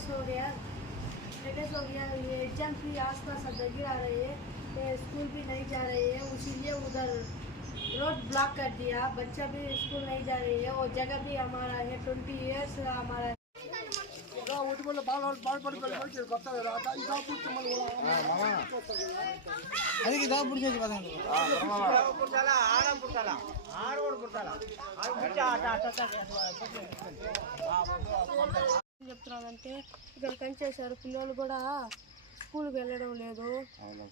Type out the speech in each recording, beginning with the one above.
Days हो गया ये एग्जाम भी आसपास దగ్గర आ रही है, स्कूल भी नहीं जा रही है, इसीलिए उधर रोड ब्लॉक कर दिया। बच्चा भी स्कूल नहीं जा रही है, वो जगह भी हमारा है 20 इयर्स हमारा है। చెప్తున్నానంటే ఇక్కడ కంచేశారు, పిల్లలు కూడా స్కూల్కి వెళ్ళడం లేదు।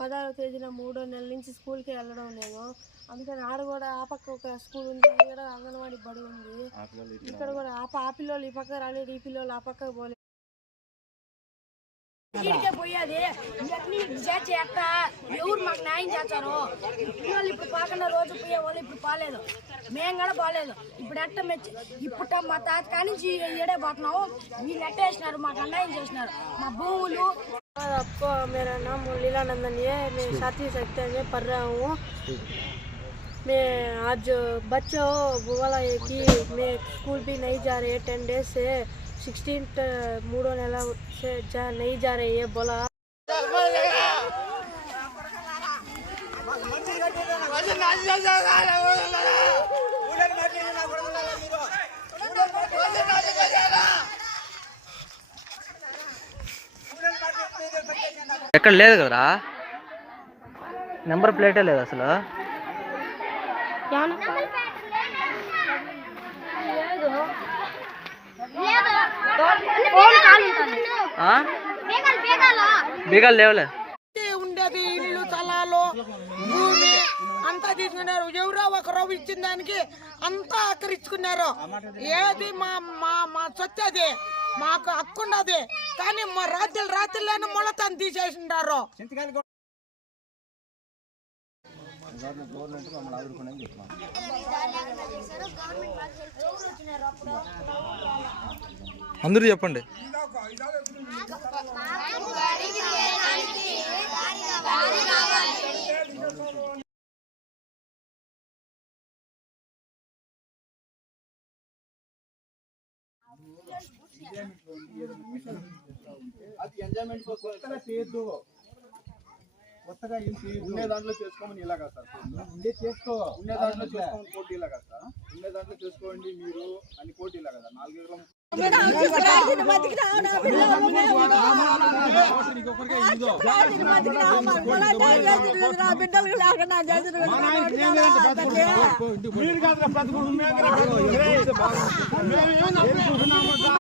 16వ తేదీన 3వ నెల నుంచి స్కూల్కి వెళ్ళడం లేదు। అందుకని ఆడ కూడా ఆ పక్క ఒక స్కూల్ ఉంది, ఇక్కడ అంగన్వాడీ బడి ఉంది, ఇక్కడ కూడా ఆ పిల్లలు ఈ పక్క రాలేదు, ఈ పిల్లలు ఆ పక్క పోలేదు। పోయేది ఎవరు మాకు న్యాయం చేస్తారు? పిల్లలు ఇప్పుడు పాకన్నా రోజు పోయే వాళ్ళు ఇప్పుడు పాలేదు, మేము కూడా బాగాలేదు। ఇప్పుడు ఎట్ట మెచ్చి ఇప్పుడు మా తాత కానీ ఏడే పోతున్నాము, వీళ్ళు ఎట్టేసినారు, మాకు అన్యాయం చేసినారు, మా భూములు। आपको मेरा नाम लीला नंदन है, मैं 7वीं सेक्टर में पढ़ रहा हूँ। मैं आज बच्चों बोला है कि मैं स्कूल भी नहीं जा रही है, 10 डेज से 16 3 नेला से नहीं जा रही है बोला। ఎక్కడ లేదు కదరా, నెంబర్ ప్లేటే లేదు అసలు। బీగాలు లేవులే, ఉండేది ఇల్లు స్థలాలు భూమి అంతా తీసుకున్నారు, ఎవరో ఒకరో ఇచ్చిన దానికి అంతా ఆకరించుకున్నారు। ఏది మా మా మా సొత్తు అది, మాకు హక్కు ఉన్నది, కానీ మా రాత్రుల్లోనే మొలతాన్ని తీసేసిండారు। అందరూ చెప్పండి। అది ఎంజాయ్మెంట్ కోసం చేయొద్దు, కొత్తగా ఉండే దాంట్లో చేసుకోమని ఇలాగా సార్, ఉండే చేసుకో, ఉండే దాంట్లో చేసుకోమని పోటీ ఇలాగా సార్, ఉండే దాంట్లో చేసుకోండి మీరు అని పోటీ ఇలాగా 4 ఎకరం బిడ్డలు